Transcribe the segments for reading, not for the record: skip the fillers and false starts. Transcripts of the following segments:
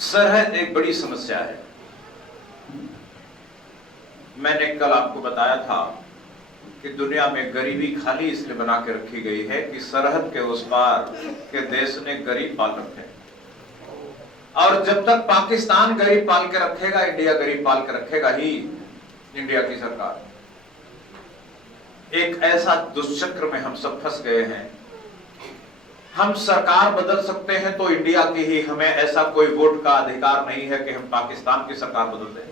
सरहद एक बड़ी समस्या है। मैंने कल आपको बताया था कि दुनिया में गरीबी खाली इसलिए बना के रखी गई है कि सरहद के उस पार के देश ने गरीब पाल रखे, और जब तक पाकिस्तान गरीब पाल के रखेगा, इंडिया गरीब पाल के रखेगा ही। इंडिया की सरकार एक ऐसा दुष्चक्र में हम सब फंस गए हैं। हम सरकार बदल सकते हैं तो इंडिया की ही, हमें ऐसा कोई वोट का अधिकार नहीं है कि हम पाकिस्तान की सरकार बदल दें।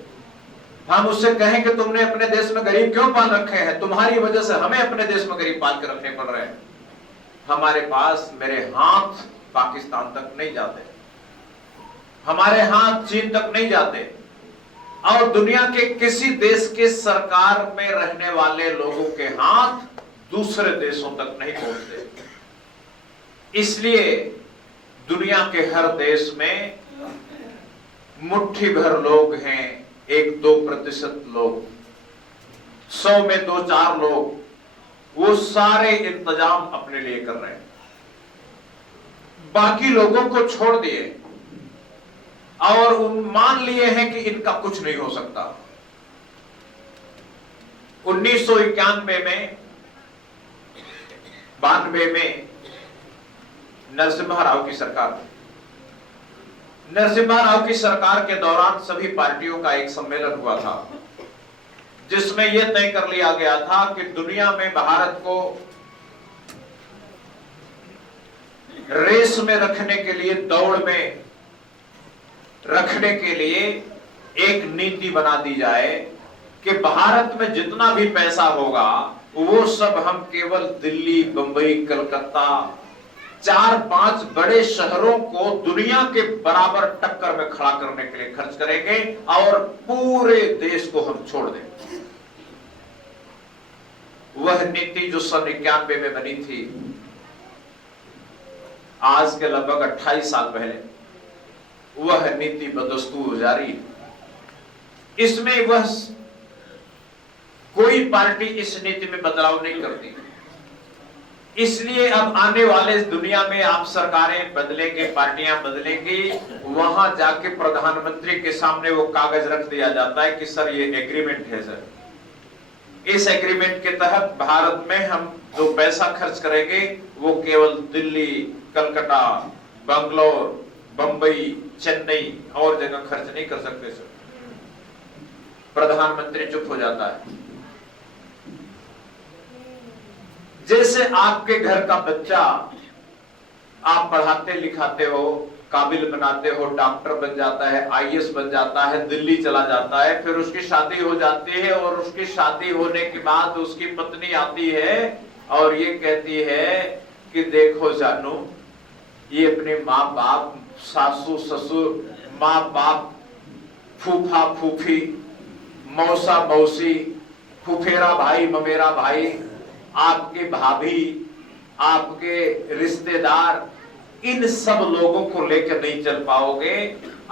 हम उससे कहें कि तुमने अपने देश में गरीब क्यों पाल रखे हैं, तुम्हारी वजह से हमें अपने देश में गरीब पाल के रखने पड़ रहे हैं। हमारे पास मेरे हाथ पाकिस्तान तक नहीं जाते, हमारे हाथ चीन तक नहीं जाते, और दुनिया के किसी देश के सरकार में रहने वाले लोगों के हाथ दूसरे देशों तक नहीं पहुंचते। इसलिए दुनिया के हर देश में मुट्ठी भर लोग हैं, 1-2% लोग, 100 में 2-4 लोग, वो सारे इंतजाम अपने लिए कर रहे हैं, बाकी लोगों को छोड़ दिए और मान लिए हैं कि इनका कुछ नहीं हो सकता। 1991 में 92 में नरसिम्हा राव की सरकार थी। नरसिम्हा राव की सरकार के दौरान सभी पार्टियों का एक सम्मेलन हुआ था, जिसमें यह तय कर लिया गया था कि दुनिया में भारत को रेस में रखने के लिए, दौड़ में रखने के लिए एक नीति बना दी जाए कि भारत में जितना भी पैसा होगा वो सब हम केवल दिल्ली, बंबई, कलकत्ता, 4-5 बड़े शहरों को दुनिया के बराबर टक्कर में खड़ा करने के लिए खर्च करेंगे और पूरे देश को हम छोड़ देंगे। वह नीति जो सन 91 में बनी थी, आज के लगभग 28 साल पहले, वह नीति बदस्तूर जारी। इसमें वह कोई पार्टी इस नीति में बदलाव नहीं करती। इसलिए अब आने वाले दुनिया में आप सरकारें बदलेंगे, पार्टियां बदलेंगी, वहां जाके प्रधानमंत्री के सामने वो कागज रख दिया जाता है कि सर ये एग्रीमेंट है सर, इस एग्रीमेंट के तहत भारत में हम जो पैसा खर्च करेंगे वो केवल दिल्ली, कलकत्ता, बंगलोर, बंबई, चेन्नई और जगह खर्च नहीं कर सकते सर। प्रधानमंत्री चुप हो जाता है। जैसे आपके घर का बच्चा आप पढ़ाते लिखाते हो, काबिल बनाते हो, डॉक्टर बन जाता है, आईएएस बन जाता है, दिल्ली चला जाता है, फिर उसकी शादी हो जाती है और उसकी शादी होने के बाद उसकी पत्नी आती है और ये कहती है कि देखो जानू, ये अपने माँ बाप, सासू ससुर, माँ बाप, फूफा फूफी, मौसा मौसी, फुफेरा भाई, ममेरा भाई, आपके भाभी, आपके रिश्तेदार, इन सब लोगों को लेकर नहीं चल पाओगे।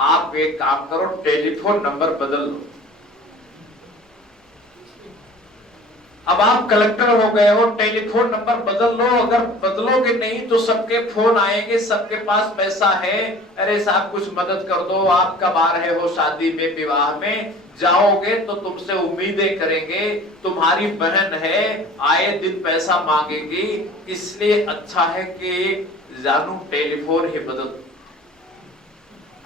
आप एक काम करो, टेलीफोन नंबर बदल लो। अब आप कलेक्टर हो गए हो, टेलीफोन नंबर बदल लो। अगर बदलोगे नहीं तो सबके फोन आएंगे, सबके पास पैसा है, अरे साहब कुछ मदद कर दो, आप कब आ रहे हो शादी में, विवाह में, जाओगे तो तुमसे उम्मीदें करेंगे, तुम्हारी बहन है, आए दिन पैसा मांगेगी। इसलिए अच्छा है कि जानू टेलीफोन ही बदल।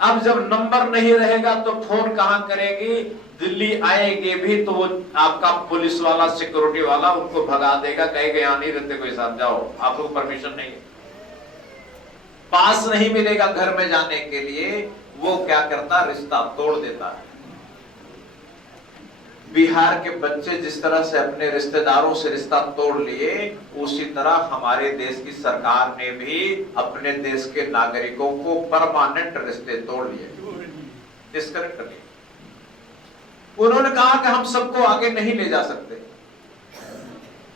अब जब नंबर नहीं रहेगा तो फोन कहां करेगी, दिल्ली आएंगे भी तो वो आपका पुलिस वाला, सिक्योरिटी वाला उनको भगा देगा, कहेगा यहां नहीं रहते, कोई साथ जाओ, आपको परमिशन नहीं है, पास नहीं मिलेगा घर में जाने के लिए। वो क्या करता, रिश्ता तोड़ देता है। बिहार के बच्चे जिस तरह से अपने रिश्तेदारों से रिश्ता तोड़ लिए, उसी तरह हमारे देश की सरकार ने भी अपने देश के नागरिकों को परमानेंट रिश्ते तोड़ लिए, डिस्कनेक्ट कर लिए। उन्होंने कहा कि हम सबको आगे नहीं ले जा सकते,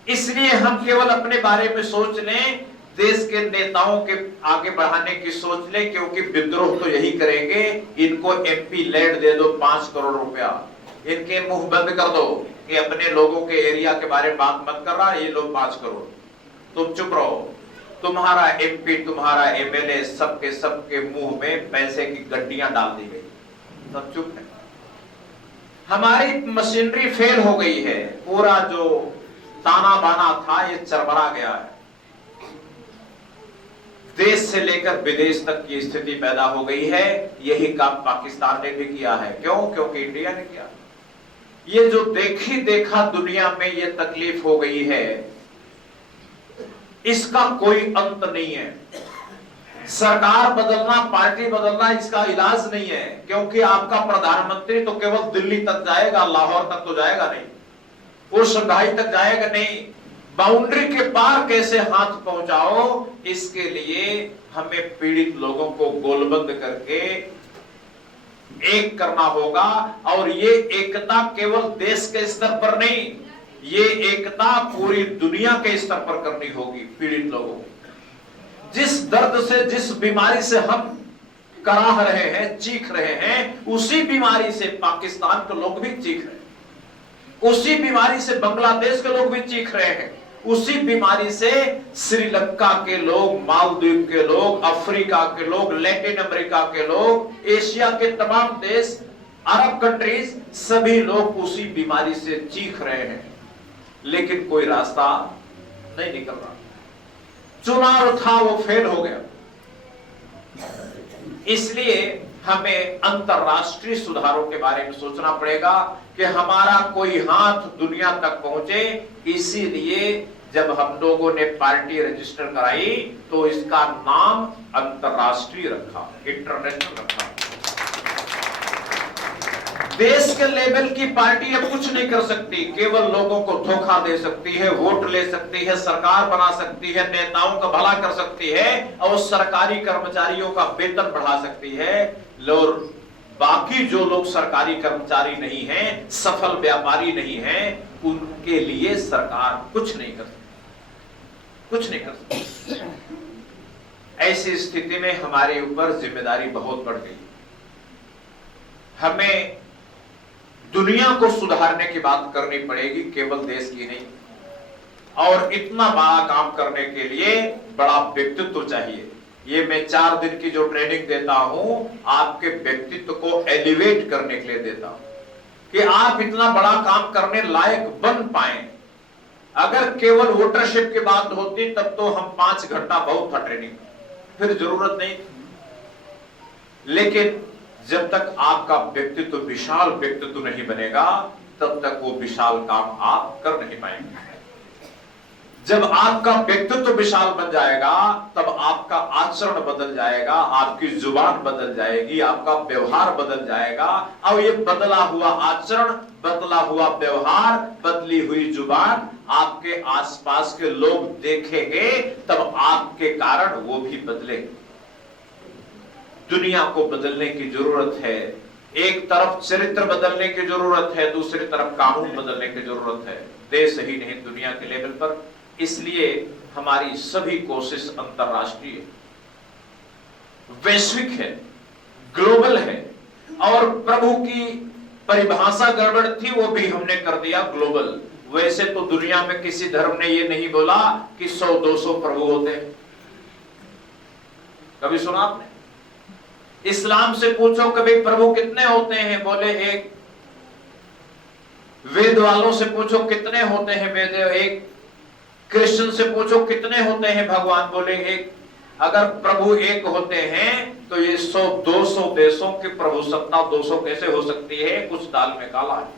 इसलिए हम केवल अपने बारे में सोच लें, देश के नेताओं के आगे बढ़ाने की सोच लें, क्योंकि विद्रोह तो यही करेंगे। इनको एमपी लैंड दे दो 5 करोड़ रुपया, इनके मुंह बंद कर दो कि अपने लोगों के एरिया के बारे में बात मत कर रहा, ये लोग 5 करोड़, तुम चुप रहो। तुम्हारा एमपी, तुम्हारा एमएलए, सबके मुंह में पैसे की गड्डियां डाल दी गई, सब चुप है। हमारी मशीनरी फेल हो गई है, पूरा जो ताना बाना था ये चरमरा गया है। देश से लेकर विदेश तक की स्थिति पैदा हो गई है। यही काम पाकिस्तान ने भी किया है। क्यों? क्योंकि इंडिया ने किया। ये जो देखी देखा दुनिया में ये तकलीफ हो गई है, इसका कोई अंत नहीं है। सरकार बदलना, पार्टी बदलना इसका इलाज नहीं है, क्योंकि आपका प्रधानमंत्री तो केवल दिल्ली तक जाएगा, लाहौर तक तो जाएगा नहीं, वो शंघाई तक जाएगा नहीं। बाउंड्री के पार कैसे हाथ पहुंचाओ, इसके लिए हमें पीड़ित लोगों को गोलबंद करके एक करना होगा। और ये एकता केवल देश के स्तर पर नहीं, ये एकता पूरी दुनिया के स्तर पर करनी होगी। पीड़ित लोगों को जिस दर्द से, जिस बीमारी से हम कराह रहे हैं, चीख रहे हैं, उसी बीमारी से पाकिस्तान के लोग भी चीख रहे हैं, उसी बीमारी से बांग्लादेश के लोग भी चीख रहे हैं, उसी बीमारी से श्रीलंका के लोग, मालदीव के लोग, अफ्रीका के लोग, लैटिन अमेरिका के लोग, एशिया के तमाम देश, अरब कंट्रीज, सभी लोग उसी बीमारी से चीख रहे हैं, लेकिन कोई रास्ता नहीं निकल रहा। चुनाव था वो फेल हो गया। इसलिए हमें अंतरराष्ट्रीय सुधारों के बारे में सोचना पड़ेगा कि हमारा कोई हाथ दुनिया तक पहुंचे। इसीलिए जब हम लोगों ने पार्टी रजिस्टर कराई तो इसका नाम अंतरराष्ट्रीय रखा, इंटरनेशनल रखा। देश के लेवल की पार्टी अब कुछ नहीं कर सकती, केवल लोगों को धोखा दे सकती है, वोट ले सकती है, सरकार बना सकती है, नेताओं का भला कर सकती है और सरकारी कर्मचारियों का वेतन बढ़ा सकती है। और बाकी जो लोग सरकारी कर्मचारी नहीं हैं, सफल व्यापारी नहीं हैं, उनके लिए सरकार कुछ नहीं कर सकती, कुछ नहीं कर सकती। ऐसी स्थिति में हमारे ऊपर जिम्मेदारी बहुत बढ़ गई। हमें दुनिया को सुधारने की बात करनी पड़ेगी, केवल देश की नहीं। और इतना बड़ा काम करने के लिए बड़ा व्यक्तित्व चाहिए। ये मैं 4 दिन की जो ट्रेनिंग देता हूं, आपके व्यक्तित्व को एलिवेट करने के लिए देता हूं कि आप इतना बड़ा काम करने लायक बन पाए। अगर केवल वोटरशिप की बात होती तब तो हम 5 घंटा बहुत था ट्रेनिंग, फिर जरूरत नहीं। लेकिन जब तक आपका व्यक्तित्व विशाल व्यक्तित्व नहीं बनेगा, तब तक वो विशाल काम आप कर नहीं पाएंगे। जब आपका व्यक्तित्व विशाल बन जाएगा, तब आपका आचरण बदल जाएगा, आपकी जुबान बदल जाएगी, आपका व्यवहार बदल जाएगा। और ये बदला हुआ आचरण, बदला हुआ व्यवहार, बदली हुई जुबान आपके आसपास के लोग देखेंगे, तब आपके कारण वो भी बदलेंगे। दुनिया को बदलने की जरूरत है। एक तरफ चरित्र बदलने की जरूरत है, दूसरी तरफ कानून बदलने की जरूरत है, देश ही नहीं दुनिया के लेवल पर। इसलिए हमारी सभी कोशिश अंतरराष्ट्रीय, वैश्विक है, ग्लोबल है। और प्रभु की परिभाषा गड़बड़ थी, वो भी हमने कर दिया ग्लोबल। वैसे तो दुनिया में किसी धर्म ने ये नहीं बोला कि 100-200 प्रभु होते हैं। कभी सुना आपने? इस्लाम से पूछो कभी प्रभु कितने होते हैं, बोले एक। वेद वालों से पूछो कितने होते हैं वेद, एक। क्रिश्चियन से पूछो कितने होते हैं भगवान, बोले एक। अगर प्रभु एक होते हैं तो ये 100-200 देशों की प्रभु सत्ता 200 कैसे हो सकती है? कुछ दाल में काला है।